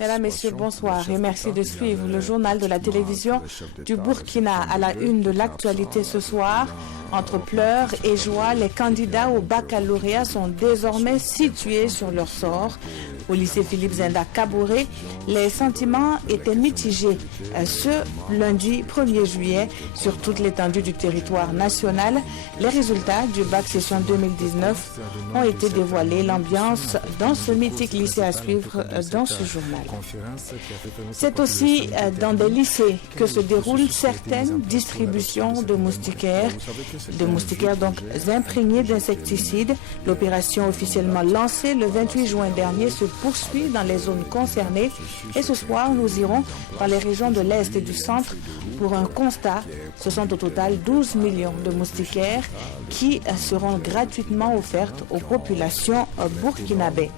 Mesdames, Messieurs, bonsoir et merci de suivre le journal de la télévision du Burkina. À la une de l'actualité ce soir, entre pleurs et joie, les candidats au baccalauréat sont désormais situés sur leur sort. Au lycée Philippe Zenda Kaboré, les sentiments étaient mitigés ce lundi 1er juillet sur toute l'étendue du territoire national. Les résultats du bac session 2019 ont été dévoilés. L'ambiance dans ce mythique lycée à suivre dans ce journal. C'est aussi dans des lycées que se déroulent certaines distributions de moustiquaires donc imprégnés d'insecticides. L'opération officiellement lancée le 28 juin dernier se poursuit dans les zones concernées et ce soir nous irons dans les régions de l'Est et du Centre pour un constat. Ce sont au total 12 millions de moustiquaires qui seront gratuitement offertes aux populations burkinabées.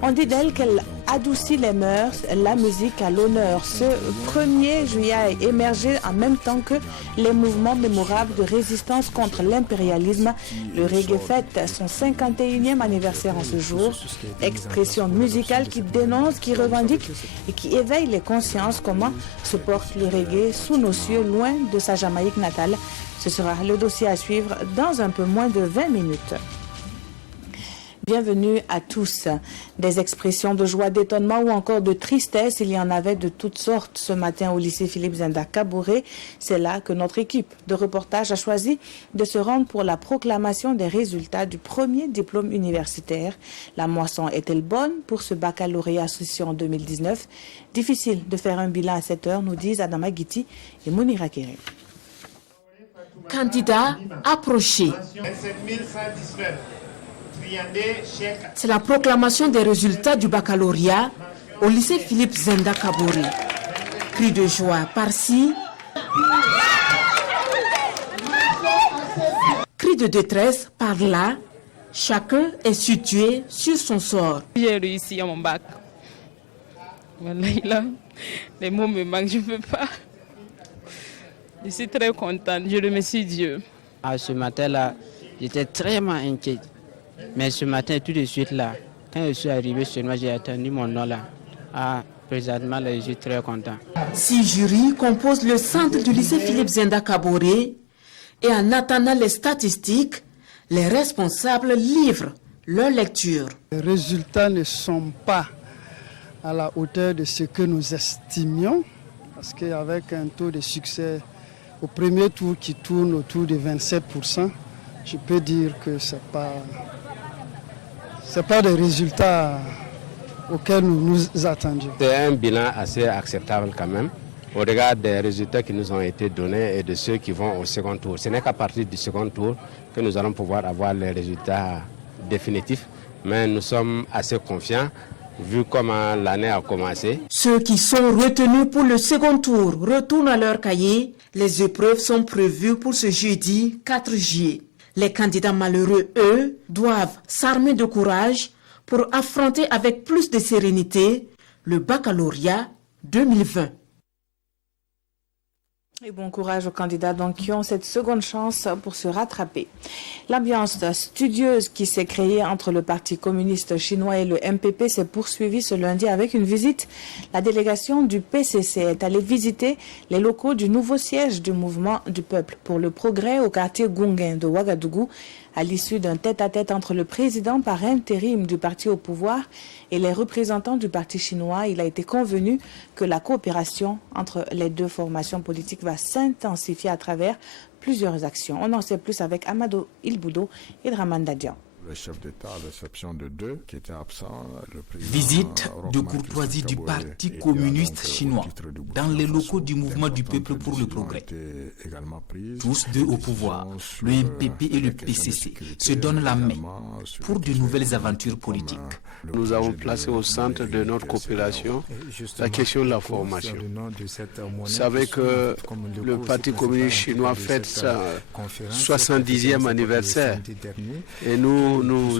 On dit d'elle qu'elle adoucit les mœurs, la musique à l'honneur. Ce 1er juillet a émergé en même temps que les mouvements mémorables de résistance contre l'impérialisme. Le reggae fête son 51e anniversaire en ce jour. Expression musicale qui dénonce, qui revendique et qui éveille les consciences. Comment se porte le reggae sous nos cieux, loin de sa Jamaïque natale. Ce sera le dossier à suivre dans un peu moins de 20 minutes. Bienvenue à tous. Des expressions de joie, d'étonnement ou encore de tristesse, il y en avait de toutes sortes ce matin au lycée Philippe Zenda Kaboré. C'est là que notre équipe de reportage a choisi de se rendre pour la proclamation des résultats du premier diplôme universitaire. La moisson est-elle bonne pour ce baccalauréat session 2019? Difficile de faire un bilan à cette heure, nous disent Adama Guiti et Mounira Kéré. Candidat approché. C'est la proclamation des résultats du baccalauréat au lycée Philippe Zenda Kaboré. Cris de joie par-ci, cris de détresse par-là. Chacun est situé sur son sort. J'ai réussi à mon bac. Voilà, là, les mots me manquent, je ne peux pas. Je suis très contente, je remercie Dieu. Ce matin-là, j'étais très inquiet. Mais ce matin, tout de suite là, quand je suis arrivé chez moi, j'ai attendu mon nom là. Présentement, là, je suis très content. 6 jurys composent le centre du lycée Philippe Zenda Kaboré et en attendant les statistiques, les responsables livrent leur lecture. Les résultats ne sont pas à la hauteur de ce que nous estimions, parce qu'avec un taux de succès au premier tour qui tourne autour de 27%, je peux dire que ce n'est pas des résultats auxquels nous nous attendions. C'est un bilan assez acceptable quand même, au regard des résultats qui nous ont été donnés et de ceux qui vont au second tour. Ce n'est qu'à partir du second tour que nous allons pouvoir avoir les résultats définitifs, mais nous sommes assez confiants vu comment l'année a commencé. Ceux qui sont retenus pour le second tour retournent à leur cahier. Les épreuves sont prévues pour ce jeudi 4 juillet. Les candidats malheureux, eux, doivent s'armer de courage pour affronter avec plus de sérénité le baccalauréat 2020. Et bon courage aux candidats donc, qui ont cette seconde chance pour se rattraper. L'ambiance studieuse qui s'est créée entre le Parti communiste chinois et le MPP s'est poursuivie ce lundi avec une visite. La délégation du PCC est allée visiter les locaux du nouveau siège du mouvement du peuple pour le progrès au quartier Gungen de Ouagadougou. À l'issue d'un tête-à-tête entre le président par intérim du parti au pouvoir et les représentants du parti chinois, il a été convenu que la coopération entre les deux formations politiques va s'intensifier à travers plusieurs actions. On en sait plus avec Amado Ilboudo et Draman Dadian. Le chef d'État à l'exception de deux qui étaient absents. Visite de courtoisie du Parti communiste chinois dans les locaux du mouvement du peuple pour le progrès. Tous deux au pouvoir, le MPP et le PCC, se donnent la main pour de nouvelles aventures politiques. Nous avons placé au centre de notre coopération la question de la formation. Vous savez que le Parti communiste chinois fête sa 70e anniversaire et nous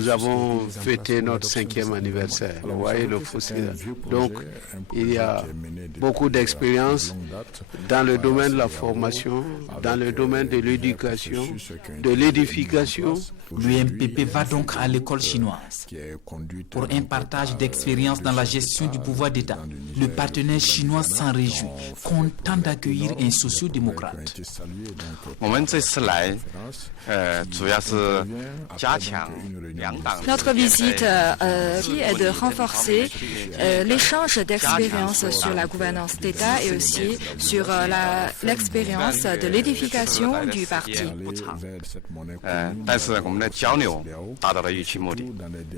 avons fêté notre 5e anniversaire. Vous voyez le fossé. candidat. Donc, il y a beaucoup d'expérience dans le domaine de la formation, dans le domaine de l'éducation, de l'édification. Le MPP va donc à l'école chinoise pour un partage d'expérience dans la gestion du pouvoir d'État. Le partenaire chinois s'en réjouit, content d'accueillir un sociodémocrate. Notre visite est de renforcer l'échange d'expériences sur la gouvernance d'État et aussi sur l'expérience de l'édification du parti.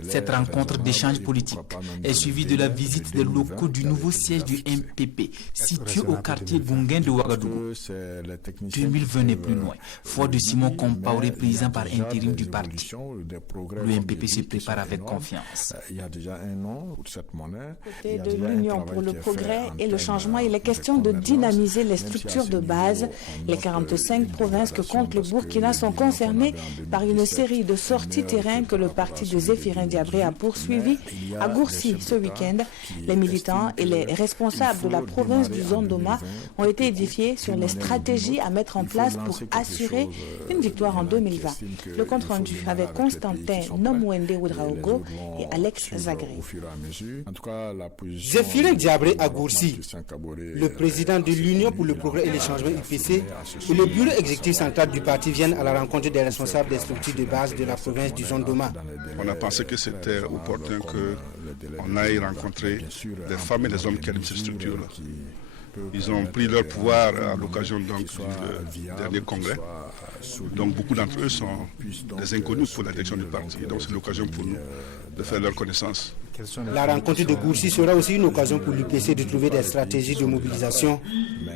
Cette rencontre d'échange politique est suivie de la visite des locaux du nouveau siège du MPP, situé au quartier Gungen de Ouagadougou. 2020 n'est plus loin. Foi de Simon Compaoré, président par intérim du parti. Le MPP se prépare avec confiance. Côté de l'Union pour le progrès et le changement, il est question de dynamiser les structures de base. Les 45 provinces que compte le Burkina sont concernées par une série de sorties terrain que le parti de Zéphirin Diabré a poursuivi à Gourcy ce week-end. Les militants et les responsables de la province du Zondoma ont été édifiés sur les stratégies à mettre en place pour assurer une victoire en 2020. Le compte-rendu avec Constantin Nomwende Oudraogo et Alex Zagré. Zéphirin Diabré à Gourcy, le président de l'Union pour le progrès et le changement UPC et le bureau exécutif central du parti viennent à la rencontre des responsables des structures de base de la province du Zondoma. On a pensé que c'était opportun qu'on aille rencontrer des femmes et des hommes qui animent ces structures-là. Ils ont pris leur pouvoir à l'occasion du dernier congrès. Donc beaucoup d'entre eux sont des inconnus pour la direction du parti. Donc c'est l'occasion pour nous de faire leur connaissance. La rencontre de Gourcy sera aussi une occasion pour l'UPC de trouver des stratégies de mobilisation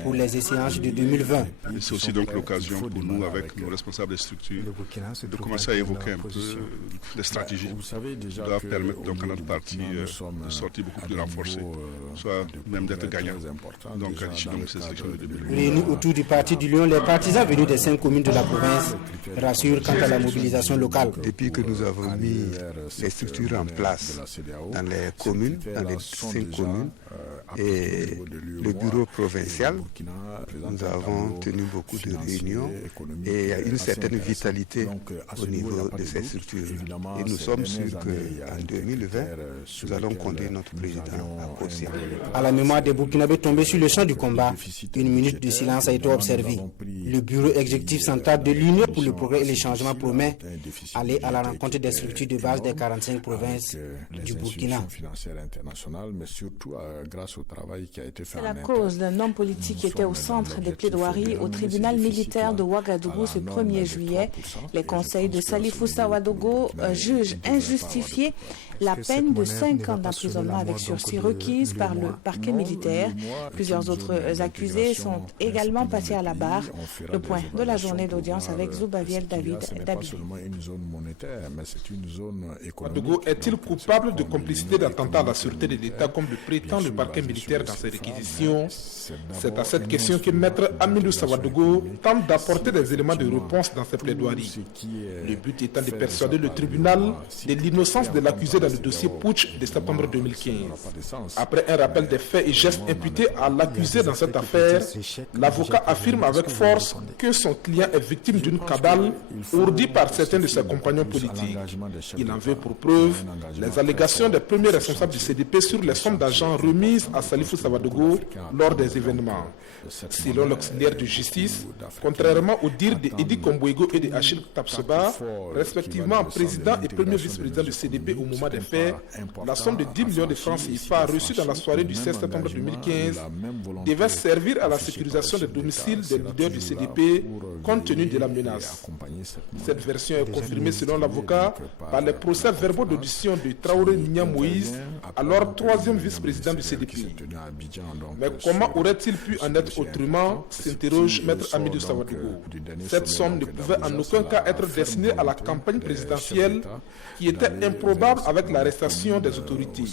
pour les échéances de 2020. C'est aussi donc l'occasion pour nous, avec nos responsables des structures, de commencer à évoquer un peu des stratégies qui doivent permettre donc à notre parti de sortir beaucoup plus renforcé, soit même d'être gagnant. Donc à l'issue de ces élections de 2020. Réunis autour du parti du Lion, les partisans venus des 5 communes de la province rassurent quant à la mobilisation locale. Depuis que nous avons mis les structures en place dans les communes, dans les 5 communes et le bureau provincial, nous avons tenu beaucoup de réunions et il y a une certaine vitalité au niveau de ces structures. Et nous sommes sûrs qu'en 2020, nous allons conduire notre président à Kossia. À la mémoire des Burkinabés tombés sur le champ du combat, une minute de silence a été observée. Le bureau exécutif central de l'Union pour le progrès et le changement promet aller à la rencontre des structures de base des 45 provinces du Burkina. C'est la cause d'un homme politique qui était au centre des plaidoiries au tribunal militaire de Ouagadougou ce 1er juillet. Les conseils de Salifou Sawadogo jugent injustifiée la peine de 5 ans d'emprisonnement avec sursis requise par le parquet militaire. Plusieurs autres accusés sont également passés à la barre. Le point de la journée d'audience avec Zoubaviel David Dabi. Ouagadougou est-il coupable de complicité d'attentat à la sûreté de l'État comme le prétend le parquet militaire dans ses réquisitions? C'est à cette question que Maître Amidou Sawadogo tente d'apporter des éléments de réponse dans ses plaidoiries. Le but étant de persuader le tribunal de l'innocence de l'accusé dans le dossier Putsch de septembre 2015. Après un rappel des faits et gestes imputés à l'accusé dans cette affaire, l'avocat affirme avec force que son client est victime d'une cabale ourdie par certains de ses compagnons politiques. Il en veut pour preuve les allégations des premiers responsables du CDP sur les sommes d'argent remises à Salifou Sawadogo lors des événements. Selon l'auxiliaire de justice, contrairement aux dires d'Edi Kombouego et d'Achille Tapsoba, respectivement président et premier vice-président du CDP au moment des faits, la somme de 10 millions de francs CFA reçue dans la soirée du 16 septembre 2015 devait servir à la sécurisation des domiciles des leaders du CDP compte tenu de la menace. Cette version est confirmée selon l'avocat par les procès-verbaux d'audition de Traoré Nia Moïse, alors troisième vice-président du CDP. Mais comment aurait-il pu en être autrement, s'interroge Maître Amidou Sawadogo. Cette somme ne pouvait en aucun cas être destinée à la campagne présidentielle qui était improbable avec l'arrestation des autorités.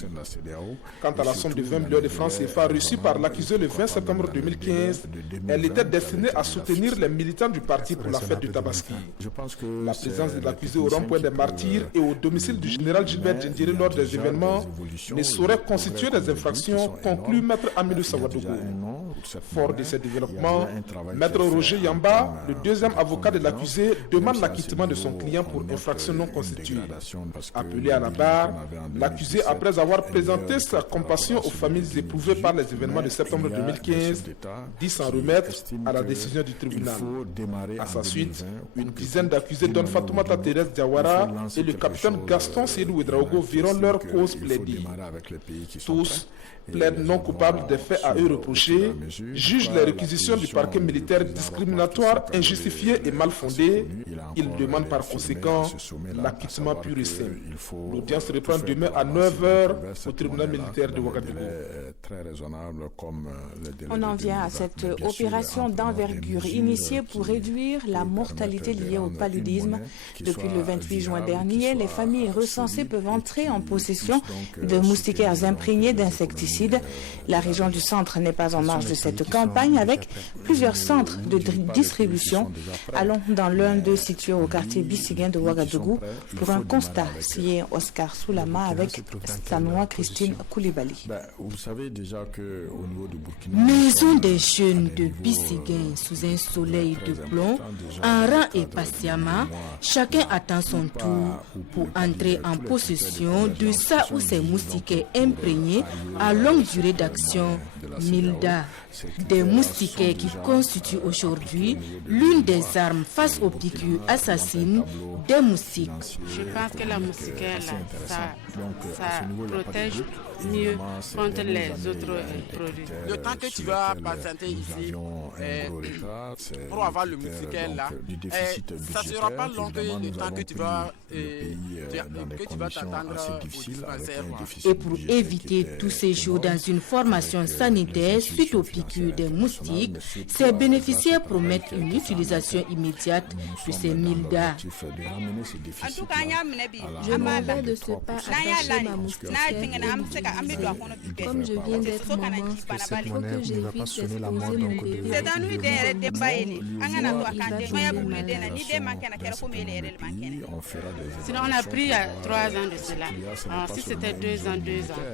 Quant à la somme de 20 millions de francs CFA reçue par l'accusé le 20 septembre 2015, elle était destinée à soutenir les militants du du parti pour la fête du Tabaski. La présence de l'accusé au rond-point des Martyrs et au domicile du général Gilbert Djendjiri lors des événements ne saurait constituer des infractions, conclut Maître Amidou Sawadougou. Fort de ces développements, Maître Roger Yamba, le deuxième avocat de l'accusé, demande l'acquittement de son client pour infraction non constituée. Appelé à la barre, l'accusé, après avoir présenté sa compassion aux familles éprouvées par les événements de septembre 2015, dit s'en remettre à la décision du tribunal. À sa suite, une dizaine d'accusés dont Fatoumata Thérèse Diawara et le capitaine Gaston Seydou Ouedraogo verront leur cause plaidée. Tous plaident non coupables des faits à eux reprochés, jugent les réquisitions du parquet militaire discriminatoires, injustifiées et mal fondées. Ils demandent par conséquent l'acquittement pur et simple. L'audience reprend demain à 9h au tribunal militaire de Ouagadougou. On en vient à cette opération d'envergure initiée pour réduire la mortalité liée au paludisme. Depuis le 28 juin dernier, les familles recensées peuvent entrer en possession de moustiquaires imprégnés d'insecticides. La région du centre n'est pas en marge de cette campagne avec plusieurs centres de distribution. Allons dans l'un d'eux situé au quartier Bissiguen de Ouagadougou pour un constat signé Oscar Soulama avec Sanoua Christine Koulibaly. Vous savez déjà qu'au niveau du Burkina... Maison des jeunes de Bissiguen sous un soleil de plomb, en rang et patiemment, chacun attend son tour pour entrer en possession de ça ou ses moustiquaires imprégnés à longue durée d'action, Milda. Des moustiquaires qui constituent aujourd'hui l'une des armes face aux piqûres assassines des moustiques. Je pense que la moustiquaire, ça protège mieux contre les autres produits. Le temps que tu vas patienter ici pour avoir le moustiquaire là, ça ne sera pas long le temps que tu vas t'attendre au dispensaire. Et pour éviter tous ces jours dans une formation sanitaire suite aux piqûres des moustiques, ces bénéficiaires promettent une utilisation immédiate de ces Milda. Je m'en vais de ce pas attacher ma moustiquaire. Comme je viens d'être maman, il faut que j'évite d'exposer mon bébé. Sinon, on a pris il y a 3 ans de cela. Alors, si c'était 2 ans.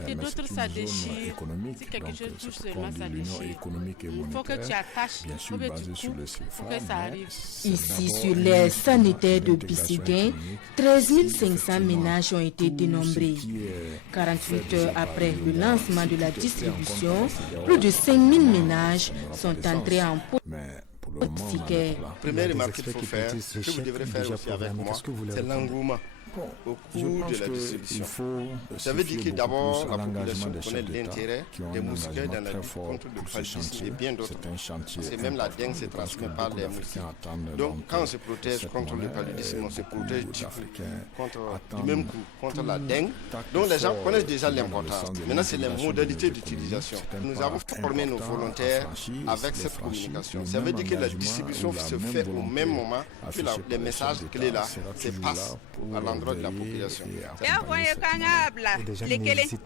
Et d'autres, ça déchire. Si quelque chose touche seulement, ça déchire. Il faut que tu attaches, il faut que tu coupes pour que ça arrive. Ici, sur l'aire sanitaire de Bissiguen, 13 500 ménages ont été dénombrés. 48 heures après le lancement de la distribution, plus de 5 000 ménages sont entrés en moustiquaire. Première remarque qu'il faut faire, que vous devrez faire aussi avec moi, c'est l'engouement au cours de la distribution. Ça veut dire que d'abord, la population connaît l'intérêt des moustiquaires dans la lutte contre le paludisme et bien d'autres. C'est même la dengue se transmet par les moustiques. Donc, quand on se protège contre le paludisme, on se protège du même coup contre la dengue. Donc, les gens connaissent déjà l'importance. Maintenant, c'est les modalités d'utilisation. Nous avons formé nos volontaires avec cette communication. Ça veut dire que la distribution se fait au même moment que les messages clés là se passent à l'endroit de la population.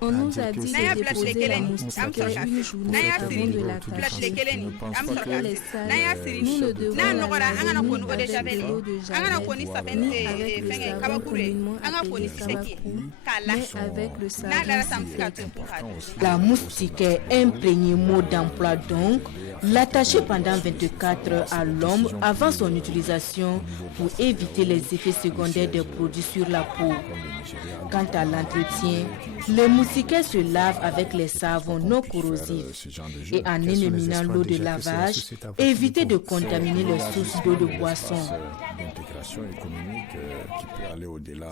On nous a dit de déposer la moustiquaire une journée avant de l'attacher. Pour que les salles, nous ne devons la laver avec l'eau de javel, ni avec le savon communément appelé kabapou, mais avec le savon synthèque. La moustiquaire imprégnée, mot d'emploi donc, l'attacher pendant 24 heures à l'ombre avant son utilisation pour éviter les effets secondaires des produits sur la peau. Quant à l'entretien, les moustiquaires se lavent avec les savons non corrosifs et en éliminant l'eau de lavage, éviter de contaminer les sources d'eau de boisson.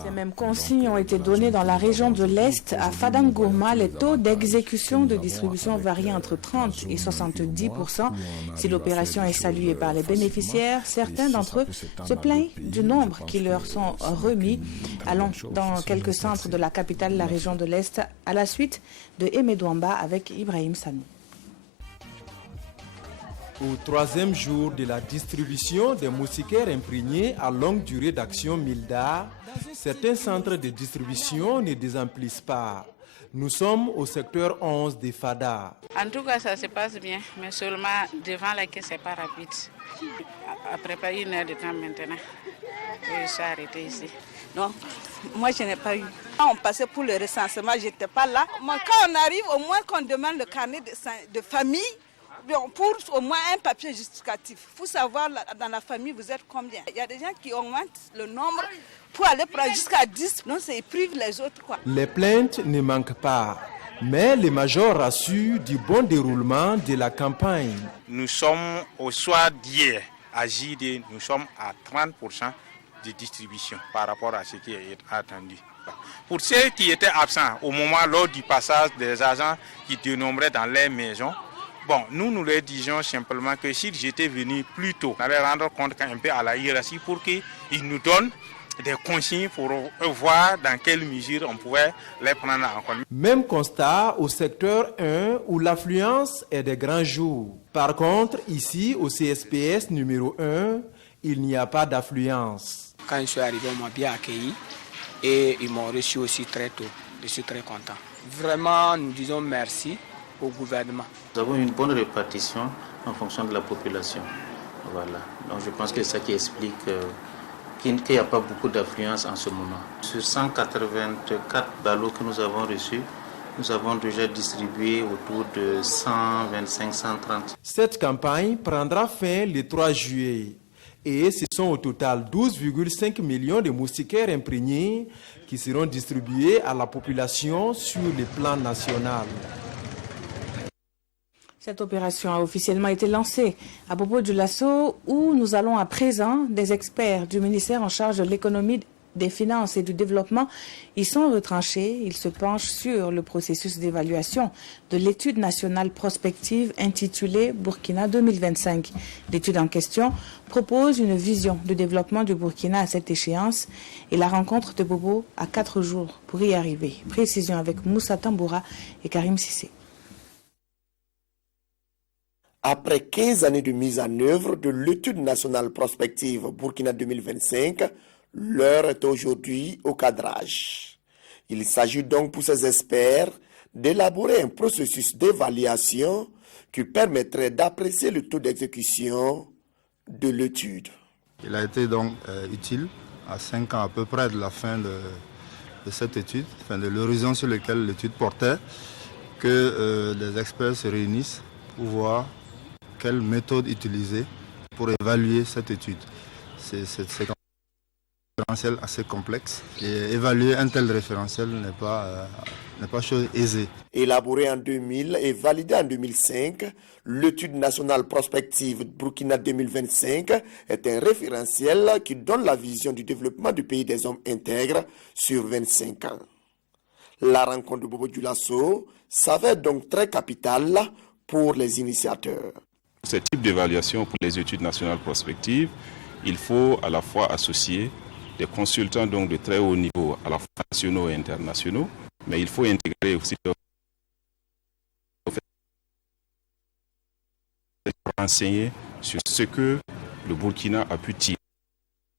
Ces mêmes consignes ont été données dans la région de l'Est. À Fadangoma, les taux d'exécution de distribution varient entre 30 et 70%. Si l'opération est saluée par les bénéficiaires, certains d'entre eux se plaignent du nombre qui leur sont remis. Allons dans quelques centres de la capitale, la région de l'Est, à la suite de Emedouamba avec Ibrahim Sanou. Au 3e jour de la distribution des moustiquaires imprégnés à longue durée d'action Milda, certains centres de distribution ne désemplissent pas. Nous sommes au secteur 11 des Fada. En tout cas, ça se passe bien, mais seulement devant la caisse, c'est pas rapide. Après pas 1 heure de temps maintenant, je suis arrêté ici. Non, moi je n'ai pas eu. Quand on passait pour le recensement, je n'étais pas là. Mais quand on arrive, au moins qu'on demande le carnet de famille, pour au moins un papier justificatif. Il faut savoir dans la famille vous êtes combien. Il y a des gens qui augmentent le nombre pour aller prendre jusqu'à 10, non, ils privent les autres. Les plaintes ne manquent pas, mais les majors rassurent du bon déroulement de la campagne. Nous sommes au soir d'hier, à JD, nous sommes à 30% de distribution par rapport à ce qui est attendu. Pour ceux qui étaient absents au moment lors du passage des agents qui dénombraient dans les maisons, bon, nous leur disions simplement que s'ils étaient venus plus tôt, on allait rendre compte un peu à la hiérarchie pour qu'ils nous donnent des consignes pour voir dans quelle mesure on pouvait les prendre en compte. Même constat au secteur 1 où l'affluence est des grands jours. Par contre, ici au CSPS numéro 1, il n'y a pas d'affluence. Quand je suis arrivé, on m'a bien accueilli et ils m'ont reçu aussi très tôt. Je suis très content. Vraiment, nous disons merci au gouvernement. Nous avons une bonne répartition en fonction de la population. Voilà. Donc je pense que c'est ça qui explique qu'il n'y a pas beaucoup d'affluence en ce moment. Sur 184 ballots que nous avons reçus, nous avons déjà distribué autour de 125-130. Cette campagne prendra fin le 3 juillet. Et ce sont au total 12,5 millions de moustiquaires imprégnés qui seront distribués à la population sur le plan national. Cette opération a officiellement été lancée à Bobo Dioulasso, où nous allons à présent, des experts du ministère en charge de l'économie, des finances et du développement y sont retranchés. Ils se penchent sur le processus d'évaluation de l'étude nationale prospective intitulée Burkina 2025. L'étude en question propose une vision de développement du Burkina à cette échéance et la rencontre de Bobo a 4 jours pour y arriver. Précision avec Moussa Tamboura et Karim Sissé. Après 15 années de mise en œuvre de l'étude nationale prospective Burkina 2025, l'heure est aujourd'hui au cadrage. Il s'agit donc pour ces experts d'élaborer un processus d'évaluation qui permettrait d'apprécier le taux d'exécution de l'étude. Il a été donc utile à 5 ans à peu près de la fin de cette étude, de l'horizon sur lequel l'étude portait, que les experts se réunissent pour voir quelle méthode utiliser pour évaluer cette étude. C'est un référentiel assez complexe et évaluer un tel référentiel n'est pas chose aisée. Élaborée en 2000 et validée en 2005, l'étude nationale prospective Burkina 2025 est un référentiel qui donne la vision du développement du pays des hommes intègres sur 25 ans. La rencontre de Bobo Dioulasso s'avère donc très capitale pour les initiateurs. Ce type d'évaluation pour les études nationales prospectives, il faut à la fois associer des consultants donc de très haut niveau, à la fois nationaux et internationaux, mais il faut intégrer aussi renseigner sur ce que le Burkina a pu tirer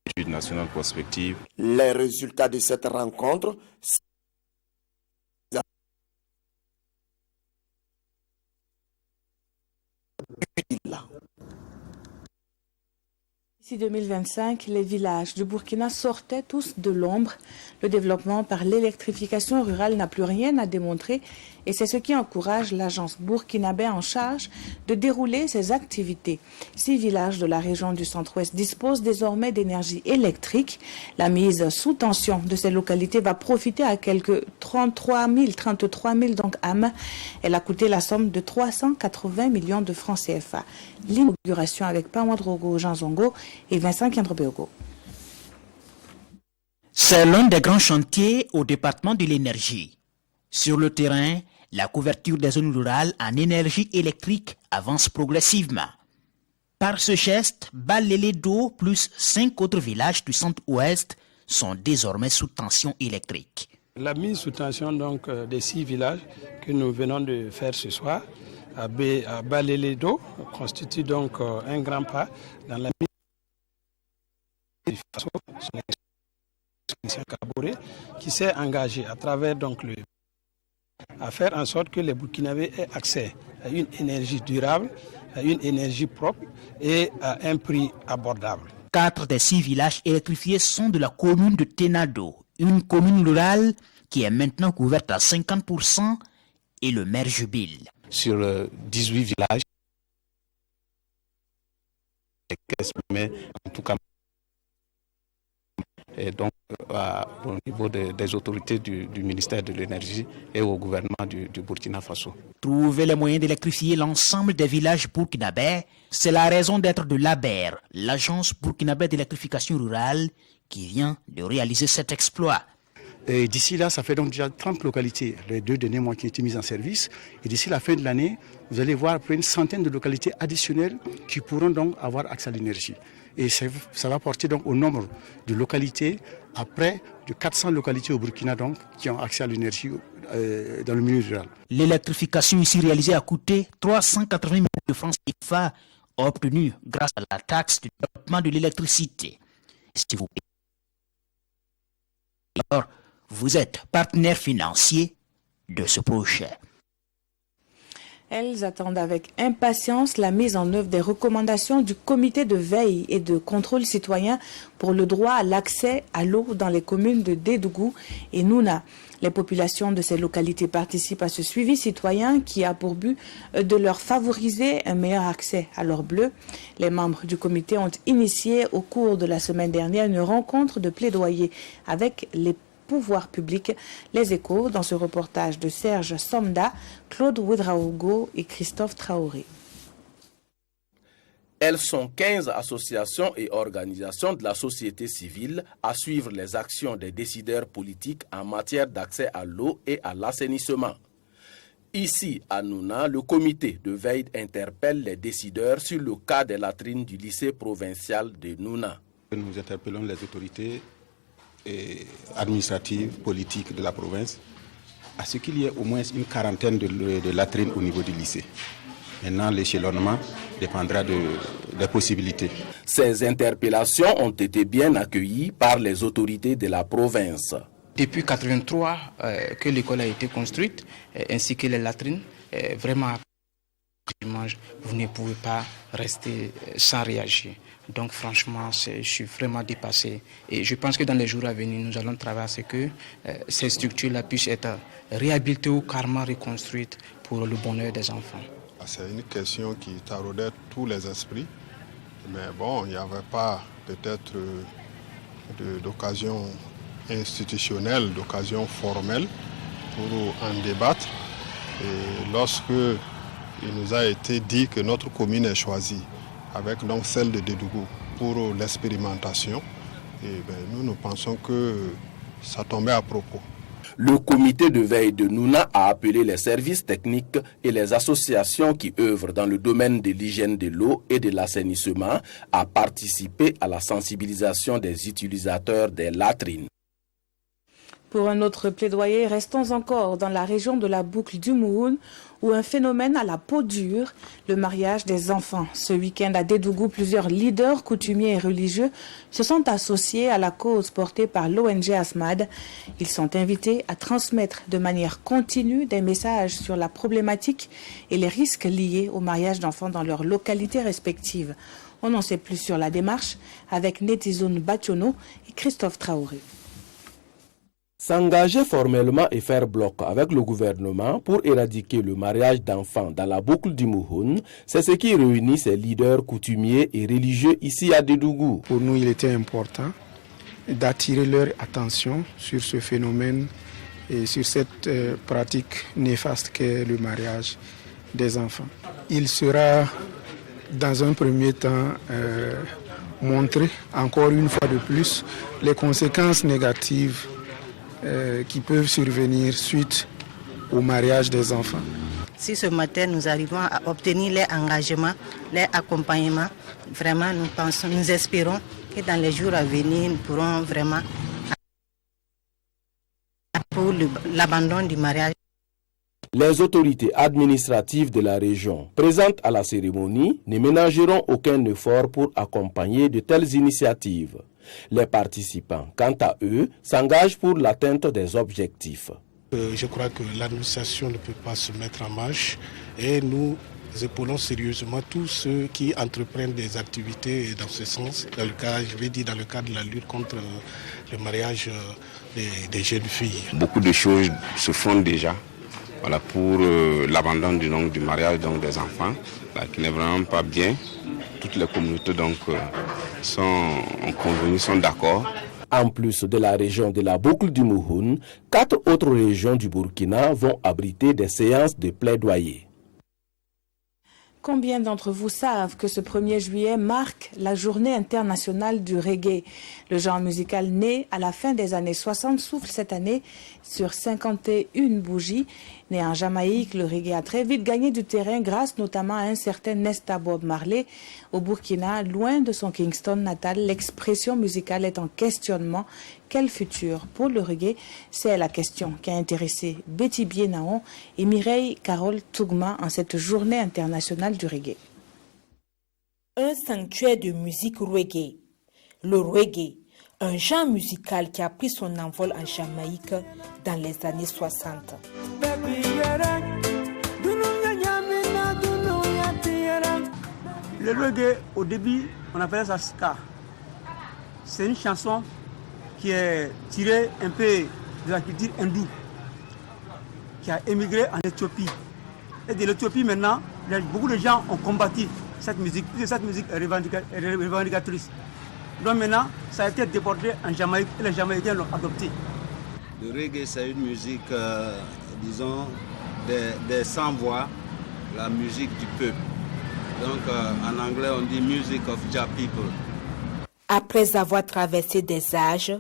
de l'étude nationale prospective. Les résultats de cette rencontre D'ici 2025, les villages du Burkina sortaient tous de l'ombre. Le développement par l'électrification rurale n'a plus rien à démontrer et c'est ce qui encourage l'agence burkinabé en charge de dérouler ses activités. 6 villages de la région du centre-ouest disposent désormais d'énergie électrique. La mise sous tension de ces localités va profiter à quelques 33 000 donc âmes. Elle a coûté la somme de 380 millions de francs CFA. L'inauguration avec Pamadrogo Jean Zongo et Vincent Kiandrobeogo. C'est l'un des grands chantiers au département de l'énergie. Sur le terrain, la couverture des zones rurales en énergie électrique avance progressivement. Par ce geste, Balélé d'eau plus 5 autres villages du centre-ouest sont désormais sous tension électrique. La mise sous tension donc, des 6 villages que nous venons de faire ce soir à Balélé d'eau constitue donc un grand pas dans la mise qui s'est engagé à travers donc le à faire en sorte que les Burkinabés aient accès à une énergie durable, à une énergie propre et à un prix abordable. 4 des 6 villages électrifiés sont de la commune de Tenado, une commune rurale qui est maintenant couverte à 50%, et le maire jubile. Sur 18 villages, mais en tout cas, et donc au niveau des autorités du ministère de l'énergie et au gouvernement du Burkina Faso. Trouver les moyens d'électrifier l'ensemble des villages burkinabés, c'est la raison d'être de l'ABER, l'agence burkinabé d'électrification rurale, qui vient de réaliser cet exploit. D'ici là, ça fait donc déjà 30 localités, les 2 derniers mois qui ont été mises en service. Et d'ici la fin de l'année, vous allez voir près une centaine de localités additionnelles qui pourront donc avoir accès à l'énergie. Et ça va porter donc au nombre de localités à près de 400 localités au Burkina donc, qui ont accès à l'énergie dans le milieu rural. L'électrification ici réalisée a coûté 380 millions de francs CFA, obtenus grâce à la taxe de développement de l'électricité. Si vous alors, vous êtes partenaire financier de ce projet. Elles attendent avec impatience la mise en œuvre des recommandations du comité de veille et de contrôle citoyen pour le droit à l'accès à l'eau dans les communes de Dédougou et Nouna. Les populations de ces localités participent à ce suivi citoyen qui a pour but de leur favoriser un meilleur accès à l'eau bleue. Les membres du comité ont initié au cours de la semaine dernière une rencontre de plaidoyer avec les pouvoirs publics. Les Échos dans ce reportage de Serge Somda, Claude Ouedraogo et Christophe Traoré. Elles sont 15 associations et organisations de la société civile à suivre les actions des décideurs politiques en matière d'accès à l'eau et à l'assainissement. Ici, à Nouna, le comité de veille interpelle les décideurs sur le cas des latrines du lycée provincial de Nouna. Nous interpellons les autorités administratives, politiques de la province à ce qu'il y ait au moins une quarantaine de latrines au niveau du lycée. Maintenant, l'échelonnement dépendra des possibilités. Ces interpellations ont été bien accueillies par les autorités de la province. Depuis 1983 que l'école a été construite, ainsi que les latrines, vraiment, vous ne pouvez pas rester sans réagir. Donc franchement, je suis vraiment dépassé. Et je pense que dans les jours à venir, nous allons travailler à ce que ces structures-là puissent être réhabilitées ou carrément reconstruites pour le bonheur des enfants. C'est une question qui taraudait tous les esprits. Mais bon, il n'y avait pas peut-être d'occasion institutionnelle, d'occasion formelle pour en débattre. Et lorsque il nous a été dit que notre commune est choisie, avec donc celle de Dédougou pour l'expérimentation, et nous pensons que ça tombait à propos. Le comité de veille de Nouna a appelé les services techniques et les associations qui œuvrent dans le domaine de l'hygiène de l'eau et de l'assainissement à participer à la sensibilisation des utilisateurs des latrines. Pour un autre plaidoyer, restons encore dans la région de la boucle du Mouhoun, où un phénomène à la peau dure, le mariage des enfants. Ce week-end à Dédougou, plusieurs leaders coutumiers et religieux se sont associés à la cause portée par l'ONG ASMAD. Ils sont invités à transmettre de manière continue des messages sur la problématique et les risques liés au mariage d'enfants dans leurs localités respectives. On en sait plus sur la démarche avec Netizoun Bationo et Christophe Traoré. S'engager formellement et faire bloc avec le gouvernement pour éradiquer le mariage d'enfants dans la boucle du Mouhoun, c'est ce qui réunit ces leaders coutumiers et religieux ici à Dédougou. Pour nous, il était important d'attirer leur attention sur ce phénomène et sur cette pratique néfaste qu'est le mariage des enfants. Il sera dans un premier temps montré encore une fois de plus les conséquences négatives qui peuvent survenir suite au mariage des enfants. Si ce matin nous arrivons à obtenir leur engagement, leur accompagnement, vraiment nous espérons que dans les jours à venir, nous pourrons vraiment pour l'abandon du mariage. Les autorités administratives de la région présentes à la cérémonie ne ménageront aucun effort pour accompagner de telles initiatives. Les participants, quant à eux, s'engagent pour l'atteinte des objectifs. Je crois que l'administration ne peut pas se mettre en marche et nous épaulons sérieusement tous ceux qui entreprennent des activités dans ce sens, dans le cadre de la lutte contre le mariage des jeunes filles. Beaucoup de choses se font déjà pour l'abandon du mariage des enfants, qui n'est vraiment pas bien. Toutes les communautés sont convenues, sont d'accord. En plus de la région de la boucle du Mouhoun, 4 autres régions du Burkina vont abriter des séances de plaidoyer. Combien d'entre vous savent que ce 1er juillet marque la journée internationale du reggae? Le genre musical né à la fin des années 60 souffle cette année sur 51 bougies. Né en Jamaïque, le reggae a très vite gagné du terrain grâce notamment à un certain Nesta Bob Marley. Au Burkina, loin de son Kingston natal, l'expression musicale est en questionnement. Quel futur pour le reggae? C'est la question qui a intéressé Betty Bienaon et Mireille Carole Tougma en cette journée internationale du reggae. Un sanctuaire de musique reggae. Le reggae, un genre musical qui a pris son envol en Jamaïque dans les années 60. Le reggae, au début, on appelait ça ska. C'est une chanson qui est tirée un peu de la culture hindoue, qui a émigré en Éthiopie. Et de l'Éthiopie maintenant, beaucoup de gens ont combattu cette musique, puisque cette musique est revendicatrice. Donc maintenant, ça a été déporté en Jamaïque et les Jamaïcains l'ont adopté. Le reggae, c'est une musique, disons, des sans-voix, la musique du peuple. Donc en anglais, on dit music of Jah people. Après avoir traversé des âges,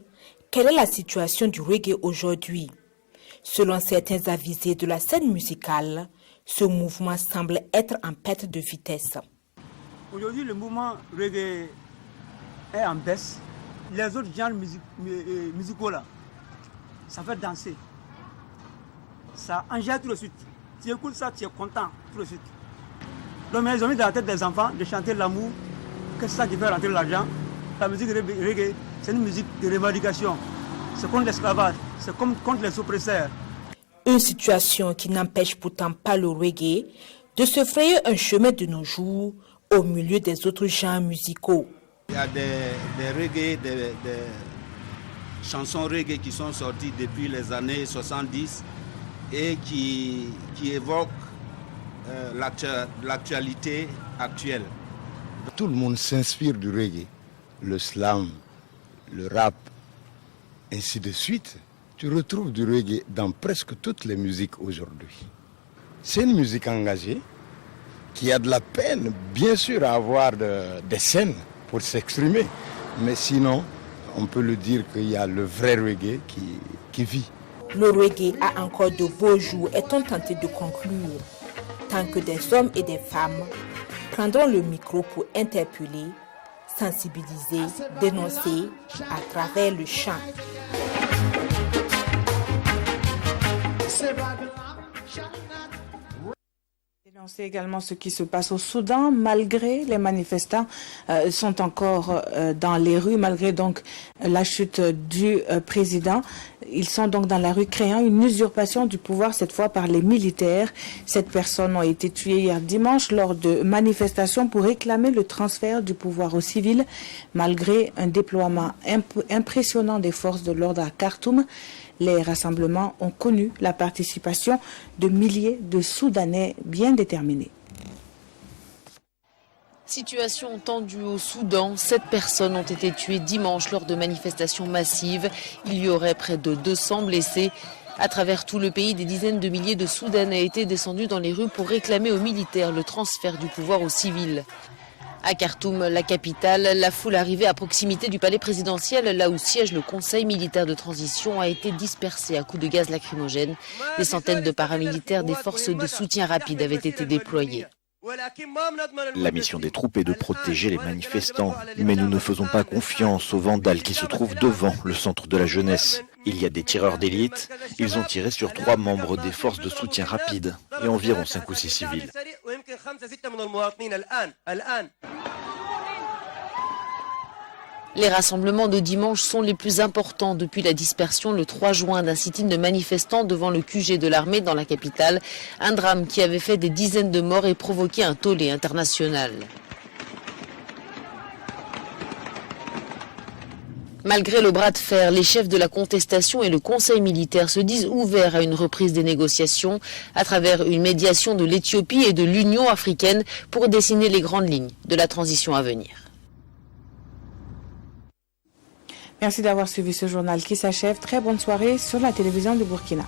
quelle est la situation du reggae aujourd'hui? Selon certains avisés de la scène musicale, ce mouvement semble être en perte de vitesse. Aujourd'hui, le mouvement reggae est en baisse. Les autres genres musicaux là, ça fait danser. Ça engage tout de suite. Tu écoutes ça, tu es content tout de suite. Donc ils ont mis dans la tête des enfants de chanter l'amour, que c'est ça qui fait rentrer l'argent. La musique reggae, c'est une musique de revendication. C'est contre l'esclavage, c'est contre les oppresseurs. Une situation qui n'empêche pourtant pas le reggae de se frayer un chemin de nos jours au milieu des autres genres musicaux. Il y a des reggae, des chansons reggae qui sont sorties depuis les années 70 et qui évoquent l'actualité actuelle. Tout le monde s'inspire du reggae, le slam, le rap, ainsi de suite. Tu retrouves du reggae dans presque toutes les musiques aujourd'hui. C'est une musique engagée qui a de la peine, bien sûr, à avoir des scènes pour s'exprimer. Mais sinon, on peut le dire qu'il y a le vrai reggae qui vit. Le reggae a encore de beaux jours, est-on tenté de conclure, tant que des hommes et des femmes prendront le micro pour interpeller, sensibiliser, dénoncer à travers le chant. Dénoncer également ce qui se passe au Soudan, malgré les manifestants sont encore dans les rues, malgré donc la chute du président. Ils sont donc dans la rue créant une usurpation du pouvoir, cette fois par les militaires. 7 personnes ont été tuées hier dimanche lors de manifestations pour réclamer le transfert du pouvoir aux civils, malgré un déploiement impressionnant des forces de l'ordre à Khartoum. Les rassemblements ont connu la participation de milliers de Soudanais bien déterminés. Situation tendue au Soudan. 7 personnes ont été tuées dimanche lors de manifestations massives. Il y aurait près de 200 blessés. À travers tout le pays, des dizaines de milliers de Soudanais étaient descendus dans les rues pour réclamer aux militaires le transfert du pouvoir aux civils. À Khartoum, la capitale, la foule arrivée à proximité du palais présidentiel, là où siège le conseil militaire de transition, a été dispersée à coups de gaz lacrymogène. Des centaines de paramilitaires des forces de soutien rapide avaient été déployés. La mission des troupes est de protéger les manifestants, mais nous ne faisons pas confiance aux vandales qui se trouvent devant le centre de la jeunesse. Il y a des tireurs d'élite, ils ont tiré sur 3 membres des forces de soutien rapide et environ 5 ou 6 civils. Les rassemblements de dimanche sont les plus importants depuis la dispersion le 3 juin d'un sit-in de manifestants devant le QG de l'armée dans la capitale. Un drame qui avait fait des dizaines de morts et provoqué un tollé international. Malgré le bras de fer, les chefs de la contestation et le conseil militaire se disent ouverts à une reprise des négociations à travers une médiation de l'Éthiopie et de l'Union africaine pour dessiner les grandes lignes de la transition à venir. Merci d'avoir suivi ce journal qui s'achève. Très bonne soirée sur la télévision du Burkina.